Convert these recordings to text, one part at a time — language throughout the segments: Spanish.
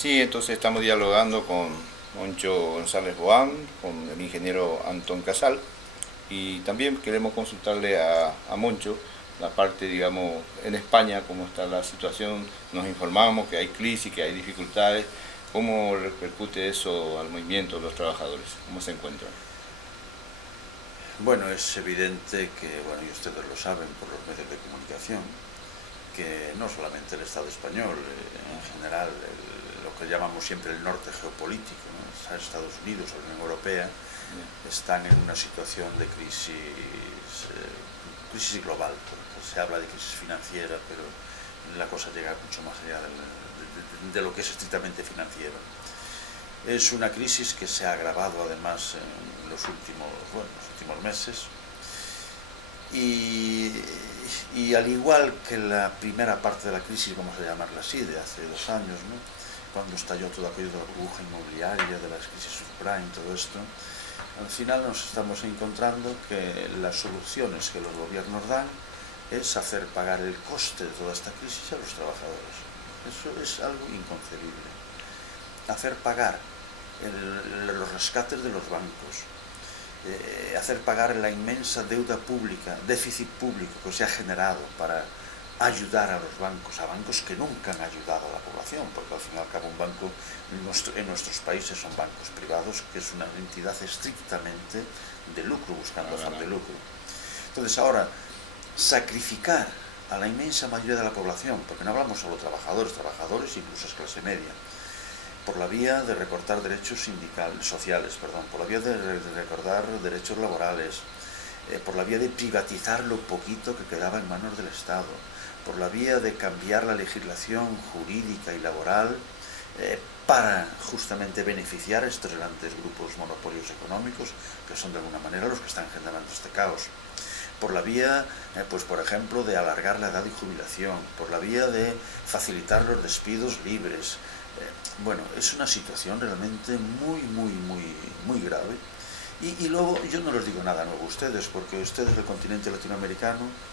Así, entonces estamos dialogando con Moncho González Boán, con el ingeniero Antón Casal, y también queremos consultarle a Moncho la parte, digamos, en España, cómo está la situación. Nos informamos que hay crisis, que hay dificultades. ¿Cómo repercute eso al movimiento de los trabajadores? ¿Cómo se encuentran? Bueno, es evidente que, bueno, y ustedes lo saben por los medios de comunicación, que no solamente el Estado español, en general, lo que llamamos siempre el norte geopolítico, ¿no? Estados Unidos o la Unión Europea, están en una situación de crisis global, porque se habla de crisis financiera, pero la cosa llega mucho más allá de lo que es estrictamente financiero. Es una crisis que se ha agravado además en los últimos meses, y al igual que la primera parte de la crisis, vamos a llamarla así, de hace 2 años, ¿no?, cuando estalló todo aquello de la burbuja inmobiliaria, de las crisis subprime, todo esto, al final nos estamos encontrando que las soluciones que los gobiernos dan es hacer pagar el coste de toda esta crisis a los trabajadores. Eso es algo inconcebible. Hacer pagar los rescates de los bancos, hacer pagar la inmensa deuda pública, déficit público que se ha generado para ayudar a los bancos, a bancos que nunca han ayudado a la población, porque al fin y al cabo un banco en nuestros países son bancos privados, que es una entidad estrictamente de lucro, buscando afán de lucro. Entonces ahora, sacrificar a la inmensa mayoría de la población, porque no hablamos solo de trabajadores incluso es clase media, por la vía de recortar derechos sociales, por la vía de recortar derechos laborales, por la vía de privatizar lo poquito que quedaba en manos del Estado, por la vía de cambiar la legislación jurídica y laboral para justamente beneficiar a estos grandes grupos monopolios económicos, que son de alguna manera los que están generando este caos. Por la vía, pues por ejemplo, de alargar la edad de jubilación, por la vía de facilitar los despidos libres. Bueno, es una situación realmente muy grave. Y luego, yo no les digo nada nuevo a ustedes, porque ustedes del continente latinoamericano,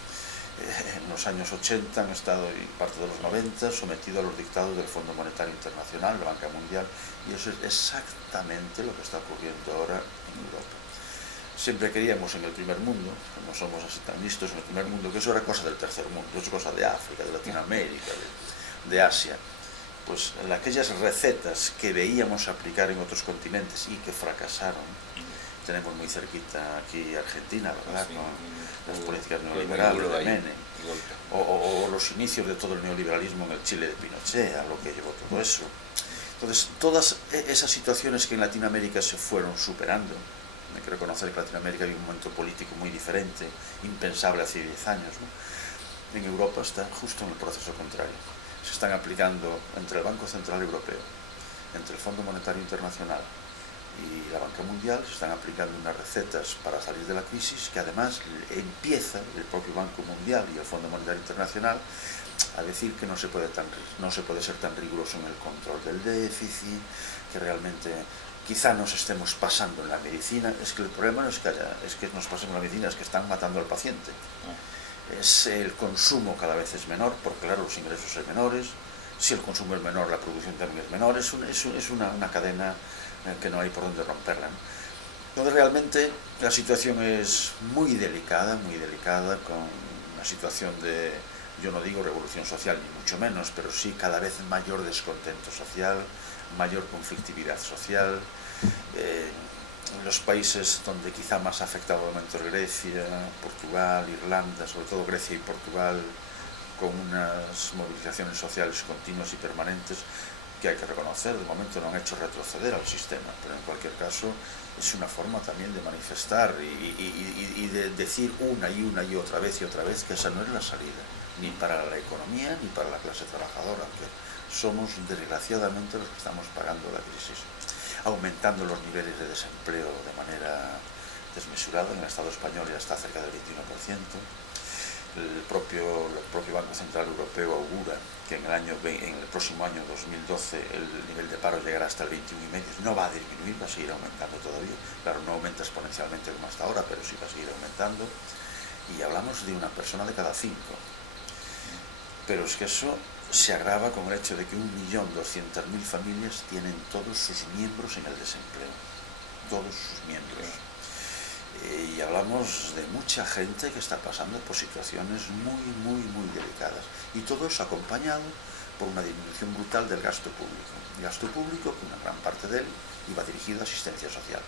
en los años 80 han estado, y parte de los 90, sometidos a los dictados del Fondo Monetario Internacional, la Banca Mundial, y eso es exactamente lo que está ocurriendo ahora en Europa. Siempre queríamos en el primer mundo, como somos así tan listos en el primer mundo, que eso era cosa del tercer mundo, eso es cosa de África, de Latinoamérica, de Asia. Pues aquellas recetas que veíamos aplicar en otros continentes y que fracasaron, tenemos muy cerquita aquí Argentina, ¿verdad?, sí, con las políticas neoliberales de Menem, o los inicios de todo el neoliberalismo en el Chile de Pinochet, a lo que llevó todo eso. Entonces, todas esas situaciones que en Latinoamérica se fueron superando, hay que reconocer que Latinoamérica vive un momento político muy diferente, impensable hace 10 años, ¿no? En Europa está justo en el proceso contrario. Se están aplicando entre el Banco Central Europeo, entre el Fondo Monetario Internacional y la Banca Mundial, se están aplicando unas recetas para salir de la crisis que además empieza el propio Banco Mundial y el Fondo Monetario Internacional a decir que no se puede ser tan riguroso en el control del déficit, que realmente quizá nos estemos pasando en la medicina. Es que el problema no es que nos pasemos en la medicina, es que están matando al paciente. Es el consumo cada vez es menor, porque claro, los ingresos son menores. Si el consumo es menor, la producción también es menor. Es una cadena que no hay por dónde romperla, ¿no? Entonces realmente la situación es muy delicada, con una situación de, yo no digo revolución social ni mucho menos, pero sí cada vez mayor descontento social, mayor conflictividad social. En los países donde quizá más ha afectado el momento es Grecia, Portugal, Irlanda, sobre todo Grecia y Portugal, con unas movilizaciones sociales continuas y permanentes que hay que reconocer, de momento no han hecho retroceder al sistema, pero en cualquier caso es una forma también de manifestar y de decir una y otra vez que esa no es la salida, ni para la economía ni para la clase trabajadora, que somos desgraciadamente los que estamos pagando la crisis, aumentando los niveles de desempleo de manera desmesurada. En el Estado español ya está cerca del 21%. El propio Banco Central Europeo augura que en el próximo año 2012 el nivel de paro llegará hasta el 21,5%. No va a disminuir, va a seguir aumentando todavía. Claro, no aumenta exponencialmente como hasta ahora, pero sí va a seguir aumentando. Y hablamos de una persona de cada 5. Pero es que eso se agrava con el hecho de que 1.200.000 familias tienen todos sus miembros en el desempleo, todos sus miembros. Y hablamos de mucha gente que está pasando por situaciones muy delicadas, y todo eso acompañado por una disminución brutal del gasto público que una gran parte de él iba dirigido a asistencia social.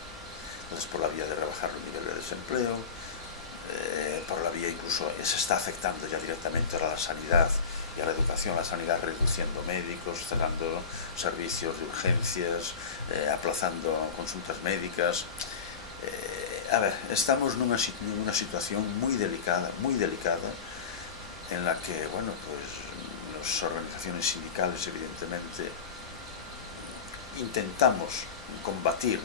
Entonces, por la vía de rebajar el nivel de desempleo, por la vía incluso se está afectando ya directamente a la sanidad y a la educación, la sanidad reduciendo médicos, cerrando servicios de urgencias, aplazando consultas médicas. Estamos en una situación muy delicada, en la que, bueno, pues las organizaciones sindicales evidentemente intentamos combatir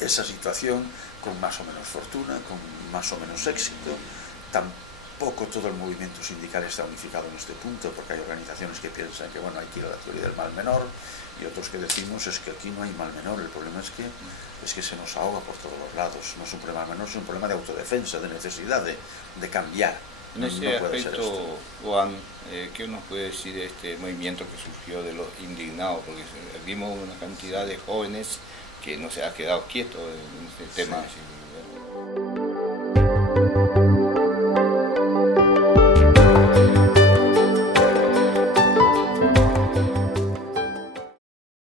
esa situación con más o menos fortuna, con más o menos éxito. Tampoco todo el movimiento sindical está unificado en este punto, porque hay organizaciones que piensan que, bueno, hay que ir a la teoría del mal menor, y otros que decimos es que aquí no hay mal menor. El problema es que se nos ahoga por todos los lados. No es un problema menor, es un problema de autodefensa, de necesidad de cambiar. En ese aspecto, Juan, ¿qué nos puede decir de este movimiento que surgió de los indignados? Porque vimos una cantidad de jóvenes que no se ha quedado quieto en este tema. Sí.